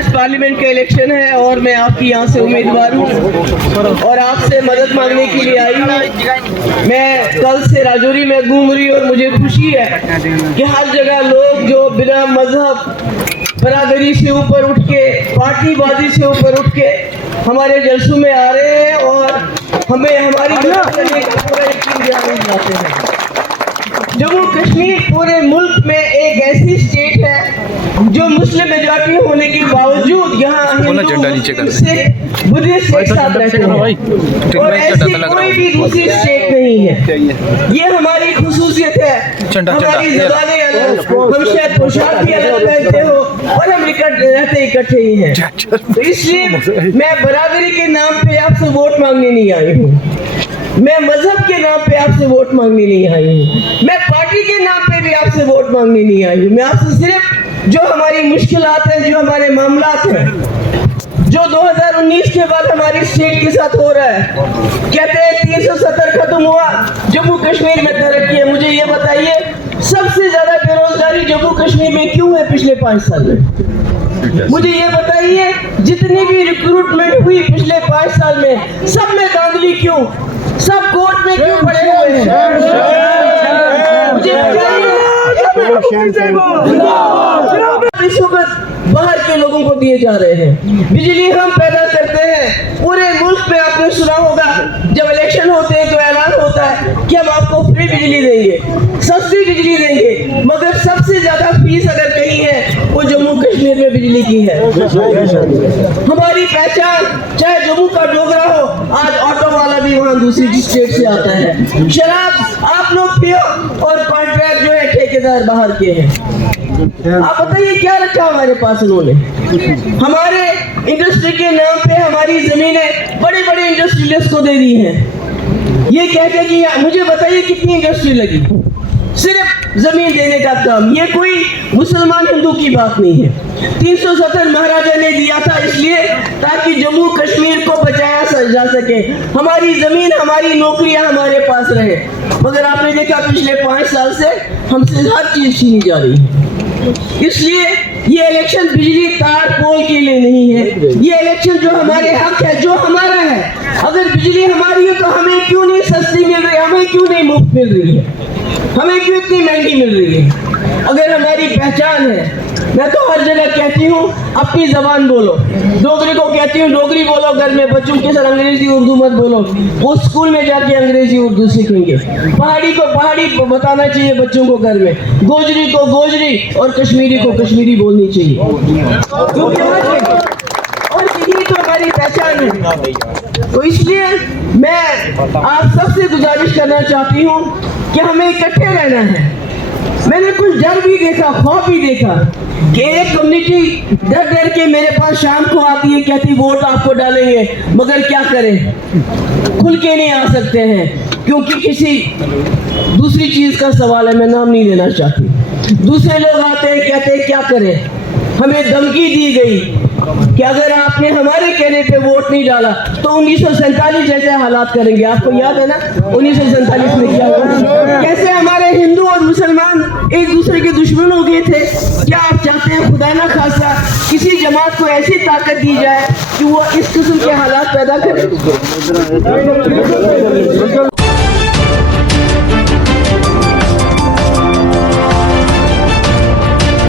آج پارلیمنٹ کا الیکشن ہے اور میں آپ کی یہاں سے امیدوار ہوں اور آپ سے مدد مانگنے کے لیے آئی ہوں. میں کل سے راجوری میں گھوم رہی اور مجھے خوشی ہے کہ ہر جگہ لوگ جو بنا مذہب برادری سے اوپر اٹھ کے پارٹی بازی سے اوپر اٹھ کے ہمارے جلسوں میں آ رہے ہیں اور ہمیں ہماری مدد کرنے کا پورا یقین دلاتے ہیں. جموں کشمیر پورے ملک میں ایک ایسی اسٹیٹ ہے جو مسلم میجورٹی ہونے کے باوجود یہاں ہندو سکھ بدھسٹ ایک ساتھ رہتے ہیں اور ایسی کوئی بھی دوسری اسٹیٹ نہیں ہے. یہ ہماری خصوصیت ہے. ہماری زبانیں الگ, ہم شاید پوشاک بھی الگ پہنتے ہو اور ہم رہتے اکٹھے ہی ہیں. تو اس لیے میں برادری کے نام پہ آپ سے ووٹ مانگنے نہیں آئی ہوں, میں مذہب کے نام پہ آپ سے ووٹ مانگنے نہیں آئی ہوں, میں پارٹی کے نام پہ بھی آپ سے ووٹ مانگنے نہیں آئی ہوں. میں آپ سے صرف جو ہماری مشکلات ہیں, جو ہمارے معاملات ہیں, جو 2019 کے بعد ہماری اسٹیٹ کے ساتھ ہو رہا ہے, کہتے ہیں 370 ختم ہوا, جموں کشمیر میں ترقی ہے. مجھے یہ بتائیے سب سے زیادہ بے روزگاری جموں کشمیر میں کیوں ہے پچھلے 5 سال میں؟ مجھے یہ بتائیے جتنی بھی ریکروٹمنٹ ہوئی پچھلے 5 سال میں سب میں دھاندلی کیوں, سب کورٹ میں کیوں پڑے ہوئے ہیں؟ مجھے اس وقت باہر کے لوگوں کو دیے جا رہے ہیں. بجلی ہم پیدا کرتے ہیں پورے ملک میں. آپ نے سنا ہوگا جب الیکشن ہوتے ہیں تو اعلان ہوتا ہے کہ ہم آپ کو فری بجلی دیں گے, سستی بجلی دیں گے, مگر سب سے زیادہ فیس اگر کہیں ہے وہ جموں کشمیر میں بجلی کی ہے. ہماری پہچان چاہے جموں کا ڈوگرا ہو, آج آٹو والا بھی وہاں دوسری اسٹیٹ سے آتا ہے. شراب آپ لوگ پیو اور کانٹریکٹ جو ہے ٹھیکیدار باہر کے ہیں. آپ بتائیے کیا رکھا ہمارے پاس انہوں نے؟ ہمارے انڈسٹری کے نام پہ ہماری زمینیں بڑے بڑے انڈسٹریلسٹ کو دے دی ہیں. یہ کہتے ہیں کہ مجھے بتائیے کتنی انڈسٹری لگی صرف زمین دینے کا کام. یہ کوئی مسلمان ہندو کی بات نہیں ہے. 370 مہاراجا نے دیا تھا اس لیے تاکہ جموں کشمیر کو بچایا جا سکے. ہماری زمین ہماری نوکریاں ہمارے پاس رہے, مگر آپ نے دیکھا پچھلے 5 سال سے ہم سے ہر چیز چھینی جا رہی ہے. اس لیے یہ الیکشن بجلی تار پول کے لیے نہیں ہے. یہ الیکشن جو ہمارے حق ہے, جو ہمارا ہے. اگر بجلی ہماری ہے تو ہمیں کیوں نہیں سستی مل رہی, ہمیں کیوں نہیں مفت مل رہی ہے, ہمیں کیوں اتنی مہنگی مل رہی ہے؟ اگر ہماری پہچان ہے, میں تو ہر جگہ کہتی ہوں اپنی زبان بولو. ڈوگری کو کہتی ہوں ڈوگری بولو گھر میں, بچوں کے ساتھ انگریزی اردو مت بولو, وہ اسکول میں جا کے انگریزی اردو سیکھیں گے. پہاڑی کو پہاڑی بتانا چاہیے بچوں کو گھر میں, گوجری کو گوجری اور کشمیری کو کشمیری بولنی چاہیے, اور یہی تو ہماری پہچان ہے. تو اس لیے میں آپ سب سے گزارش کرنا چاہتی ہوں کہ ہمیں اکٹھے رہنا ہے. میں نے کچھ ڈر بھی دیکھا, خوف بھی دیکھا کہ ایک کمیونٹی ڈر ڈر کے میرے پاس شام کو آتی ہے, کہتی ووٹ آپ کو ڈالیں گے, مگر کیا کریں کھل کے نہیں آ سکتے ہیں کیونکہ کسی دوسری چیز کا سوال ہے, میں نام نہیں لینا چاہتی. دوسرے لوگ آتے ہیں کہتے ہیں کیا کریں, ہمیں دھمکی دی گئی کہ اگر آپ نے ہمارے کہنے پہ ووٹ نہیں ڈالا تو 1947 جیسے حالات کریں گے. آپ کو یاد ہے نا 1947 میں کیا ہوا, کیسے ہمارے ہندو اور مسلمان ایک دوسرے کے دشمن ہو گئے تھے. کیا آپ چاہتے ہیں خدا نہ خاصا کسی جماعت کو ایسی طاقت دی جائے کہ وہ اس قسم کے حالات پیدا کرے؟